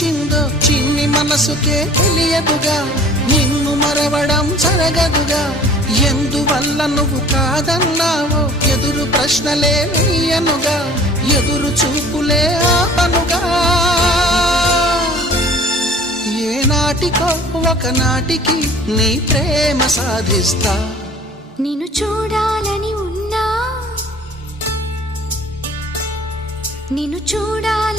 వచ్చిందో చిన్ని మనసుకే తెలియదుగా, నిన్ను మరవడం జరగదుగా. ఎందువల్ల నువ్వు కాదన్నావో ఎదురు ప్రశ్నలే వేయనుగా, ఎదురు చూపులే ఆపనుగా. ఏనాటికో ఒకనాటికి నీ ప్రేమ సాధిస్తా. నిన్ను చూడాలని ఉన్నా, నిన్ను చూడాలి